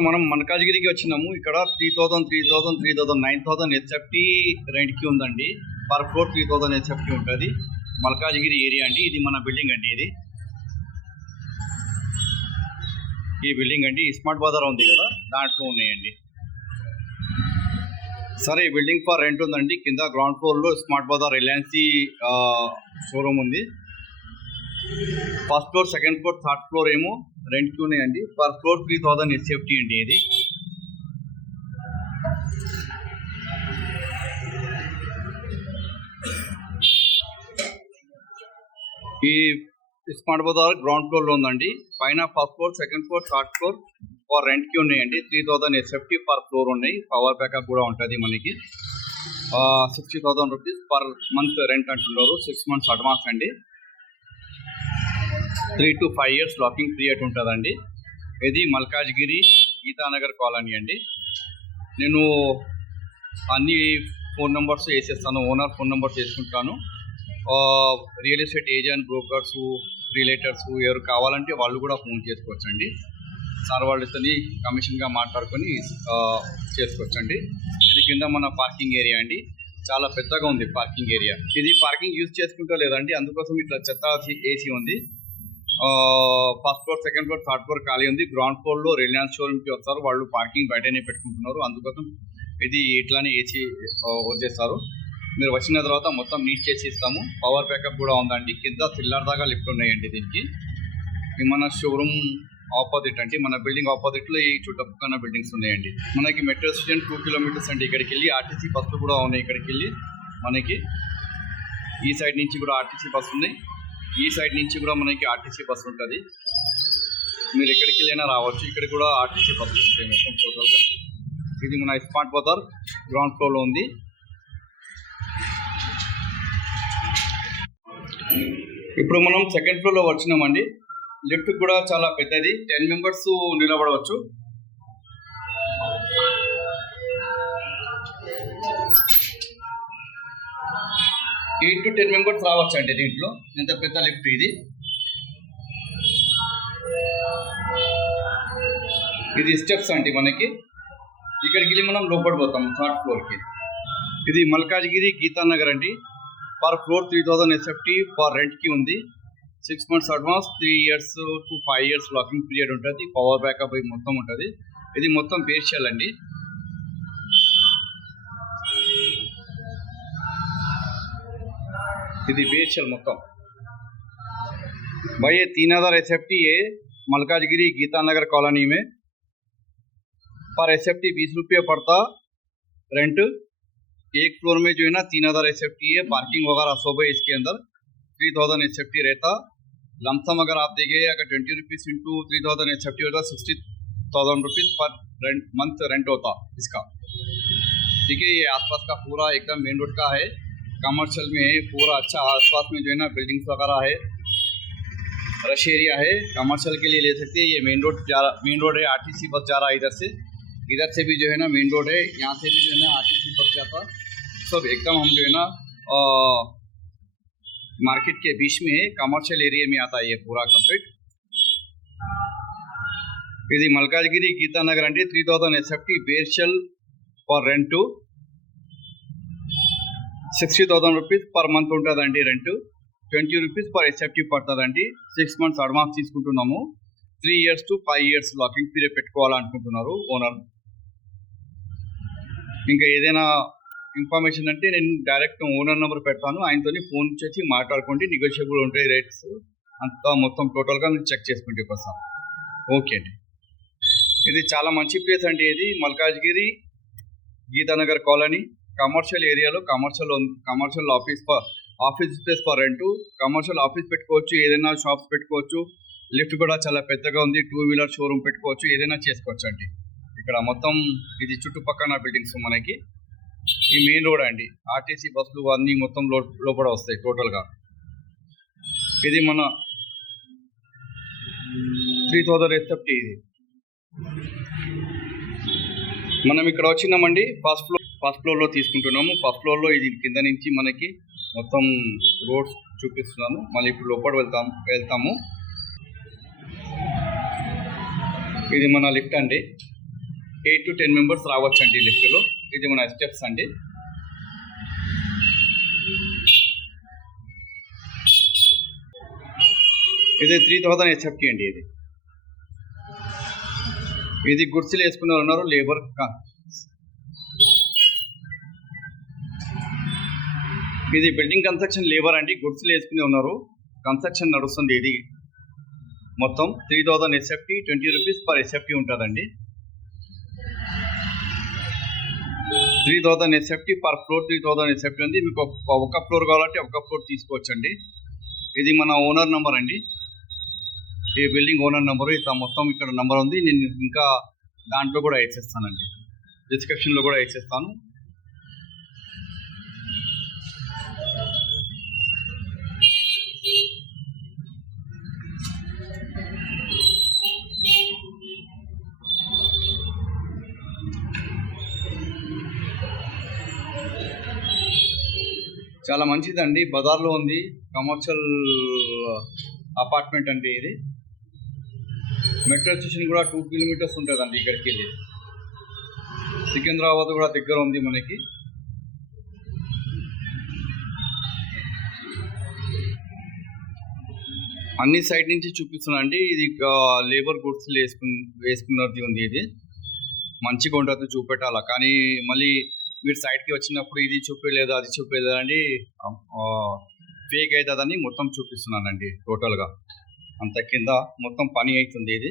Sir మనం మల్కాజ్గిరికి వచ్చినాము. ఇక్కడ 9,000 హెచ్ఎఫ్టీ రెంట్కి ఉందండి. పర్ ఫ్లోర్ 3000 హెచ్ఎఫ్టీ ఉంటుంది. మల్కాజ్గిరి ఏరియా అండి. ఇది మన బిల్డింగ్ అండి. ఈ బిల్డింగ్ అండి స్మార్ట్ బజార్ ఉంది కదా, దాంట్లో ఉన్నాయండి. సరే, ఈ బిల్డింగ్ ఫర్ రెంట్ ఉందండి. కింద గ్రౌండ్ ఫ్లోర్లో స్మార్ట్ బజార్ రిలయన్స్ షోరూమ్ ఉంది. First floor, second floor, third floor ఏమో రెంట్కి ఉన్నాయండి. పర్ ఫ్లోర్ 3000 హెచ్ఎఫ్టీ అండి. ఇది ఈ స్మార్ట్ బజార్ గ్రౌండ్ ఫ్లోర్లో ఉందండి. పైన first floor, second floor, third floor for రెంట్కి ఉన్నాయండి. 3000 హెచ్ఎఫ్టీ పర్ ఫ్లోర్ ఉన్నాయి. పవర్ బ్యాకప్ కూడా ఉంటుంది మనకి. 60,000 రూపీస్ పర్ మంత్ రెంట్ అంటున్నారు. 6 months అడ్వాన్స్ అండి. 3 to 5 years లాకింగ్ పీరియడ్ ఉంటుందండి. ఇది మల్కాజ్గిరి గీతానగర్ కాలనీ అండి. నేను అన్ని ఫోన్ నెంబర్స్ వేసేస్తాను, ఓనర్ ఫోన్ నెంబర్స్ వేసుకుంటాను. రియల్ ఎస్టేట్ ఏజెంట్, బ్రోకర్స్, రిలేటర్స్ ఎవరు కావాలంటే వాళ్ళు కూడా ఫోన్ చేసుకోవచ్చండి. సార్ వాళ్ళతోని కమిషన్గా మాట్లాడుకొని చేసుకోవచ్చండి. ఇది కింద మన పార్కింగ్ ఏరియా అండి. చాలా పెద్దగా ఉంది పార్కింగ్ ఏరియా. ఇది పార్కింగ్ యూజ్ చేసుకుంటా లేదండి, అందుకోసం ఇట్లా చెత్త ఏసీ ఉంది. First floor, second floor, third floor ఖాళీ ఉంది. గ్రౌండ్ ఫ్లోర్లో రిలయన్స్ షోరూమ్కి వస్తారు, వాళ్ళు పార్కింగ్ బయటనే పెట్టుకుంటున్నారు. అందుకోసం ఇది ఇట్లానే ఏసీ వదిలేస్తారు. మీరు వచ్చిన తర్వాత మొత్తం నీట్ చేసి ఇస్తాము. పవర్ బ్యాకప్ కూడా ఉందండి. కింద సిల్లర్ దాకా లిఫ్ట్ ఉన్నాయండి. దీనికి మన షోరూమ్ ఆపోజిట్ అండి. మన బిల్డింగ్ ఆపోజిట్లో ఈ చుట్టుపక్కల బిల్డింగ్స్ ఉన్నాయండి. మనకి మెట్రో స్టేషన్ 2 kilometers అండి. ఇక్కడికి వెళ్ళి ఆర్టీసీ బస్సులు కూడా ఉన్నాయి. ఇక్కడికి వెళ్ళి మనకి ఈ సైడ్ నుంచి కూడా ఆర్టీసీ బస్సు ఉన్నాయి. ఈ సైడ్ నుంచి కూడా మనకి ఆర్టీసీ బస్సు ఉంటుంది. మీరు ఎక్కడికి వెళ్ళైనా రావచ్చు. ఇక్కడ కూడా ఆర్టీసీ బస్సులు ఉంటాయి మొత్తం టోటల్గా. ఇది మన స్మార్ట్ బజార్ గ్రౌండ్ ఫ్లోర్లో ఉంది. ఇప్పుడు మనం సెకండ్ ఫ్లోర్లో వచ్చినామండి. లిఫ్ట్ కూడా చాలా పెద్దది, 10 members నిలబడవచ్చు. ఎయిట్ to 10 members రావచ్చు అండి దీంట్లో. ఎంత పెద్ద లిఫ్ట్ ఇది. ఇది స్టెప్స్ అండి మనకి. ఇక్కడికి వెళ్ళి మనం లోపల పోతాం థర్డ్ ఫ్లోర్కి. ఇది మల్కాజ్గిరి గీతానగర్ అండి. పర్ ఫ్లోర్ 3000 హెచ్ఎఫ్టీ పర్ రెంట్కి ఉంది. 6 months advance, 3 years to 5 years locking period ఉంటుంది. పవర్ బ్యాకప్ మొత్తం ఉంటుంది. ఇది మొత్తం బేషల్ అండి. ఇది బేషల్ మొత్తం. भाई ये 3000 एसएफटी है मलकाजगिरी गीतानगर कॉलोनी में. पर एसएफटी 20 रुपये पड़ता रेंट. एक फ्लोर में जो है ना 3000 एसएफटी है. पार्किंग वगैरह सब है इसके अंदर. 3000 एसएफटी रहता. लमसम अगर आप देंगे, अगर 20 रुपीज़ इंटू 3000 एसएफटी होता 60,000 रुपीज़ पर मंथ रेंट होता इसका. ठीक है. ये आसपास का पूरा एकदम मेन रोड का है, कमर्शियल में है पूरा. अच्छा आसपास में जो है ना बिल्डिंग्स वगैरह है, रश एरिया है. कमर्शियल के लिए ले सकते हैं. ये मेन रोड है. आरटीसी बस जा रहा है इधर से भी जो है ना मेन रोड है. यहाँ से भी जो है ना आरटीसी बस जाता. सब एकदम हम जो है ना मार्केट के बीच में है, कमर्शियल एरिया में आता है ये पूरा कंप्लीट. ఇది మల్కాజ్గిరి గీతానగర్ అంటే 3000 SFT bare shell for rent. 60,000 rupees per month ఉంటుందండి రెంట్. 20 rupees పర్ ఎస్ఎఫ్టీ పడుతుందండి. 6 months అడ్వాన్స్ తీసుకుంటున్నాము. 3 years to 5 years locking period పెట్టుకోవాలనుకుంటున్నారు ఓనర్. ఇంకా ఏదైనా ఇన్ఫర్మేషన్ అంటే నేను డైరెక్ట్ ఓనర్ నెంబర్ పెడతాను, ఆయనతో ఫోన్ చేసి మాట్లాడుకోండి. నెగోషియబుల్ ఉంటాయి రేట్స్ అంతా. మొత్తం టోటల్గా మీరు చెక్ చేసుకుంటే ఒకసారి. ఓకే అండి. ఇది చాలా మంచి ప్లేస్ అండి. ఇది మల్కాజ్గిరి గీతానగర్ కాలనీ కమర్షియల్ ఏరియాలో. Commercial office space for rent. Commercial office పెట్టుకోవచ్చు, ఏదైనా షాప్స్ పెట్టుకోవచ్చు. లిఫ్ట్ కూడా చాలా పెద్దగా ఉంది. 2-wheeler షోరూమ్ పెట్టుకోవచ్చు, ఏదైనా చేసుకోవచ్చు అండి. ఇక్కడ మొత్తం ఇది చుట్టుపక్కల బిల్డింగ్స్ మనకి. ఈ మెయిన్ రోడ్ అండి. ఆర్టీసీ బస్సులు అన్నీ మొత్తం లోపల వస్తాయి టోటల్గా. ఇది మన 3000 ఎస్ఎఫ్టీ. ఇది మనం ఇక్కడ వచ్చినామండి. ఫస్ట్ ఫ్లోర్లో తీసుకుంటున్నాము. ఫస్ట్ ఫ్లోర్లో ఇది కింద నుంచి మనకి మొత్తం రోడ్స్ చూపిస్తున్నాను. మళ్ళీ ఇప్పుడు లోపల వెళ్తాము. ఇది మన లిఫ్ట్ అండి. 8 to 10 మెంబర్స్ రావచ్చండి లిఫ్ట్లో. ఇది మన స్టెప్స్ అండి. ఇది 3000 SFT అండి. ఇది గుర్సులు వేసుకునే ఉన్నారు లేబర్. ఇది బిల్డింగ్ కన్స్ట్రక్షన్ లేబర్ అండి. గుర్సులు వేసుకునే ఉన్నారు. కన్స్ట్రక్షన్ నడుస్తుంది. ఇది మొత్తం 3000 SFT, 20 రూపీస్ పర్ SFT ఉంటుందండి. 3000 SFT పర్ ఫ్లోర్. 3000 SFT ఉంది. మీకు ఒక ఫ్లోర్ కావాలంటే ఒక ఫ్లోర్ తీసుకోవచ్చండి. ఇది మన ఓనర్ నెంబర్ అండి. ఈ బిల్డింగ్ ఓనర్ నెంబరు. ఇట్లా మొత్తం ఇక్కడ నెంబర్ ఉంది. నేను ఇంకా దాంట్లో కూడా వేసేస్తానండి, డిస్క్రిప్షన్లో కూడా వేసేస్తాను. చాలా మంచిదండి. బజార్లో ఉంది. కమర్షియల్ అపార్ట్మెంట్ అండి. ఇది మెట్రో స్టేషన్ కూడా 2 కిలోమీటర్స్ ఉంటుందండి ఇక్కడికి వెళ్ళి. సికింద్రాబాద్ కూడా దగ్గర ఉంది మనకి. అన్ని సైడ్ నుంచి చూపిస్తున్నానండి. ఇది లేబర్ గుడ్స్ వేసుకున్నది ఉంది. ఇది మంచిగా ఉంటుంది, చూపెట్టాలా. కానీ మళ్ళీ మీరు సైడ్కి వచ్చినప్పుడు ఇది చూపించలేదు, అది చూపించలేదండి, ఫేక్ అవుతుందని మొత్తం చూపిస్తున్నానండి. టోటల్గా అంత కింద మొత్తం పని అవుతుంది. ఇది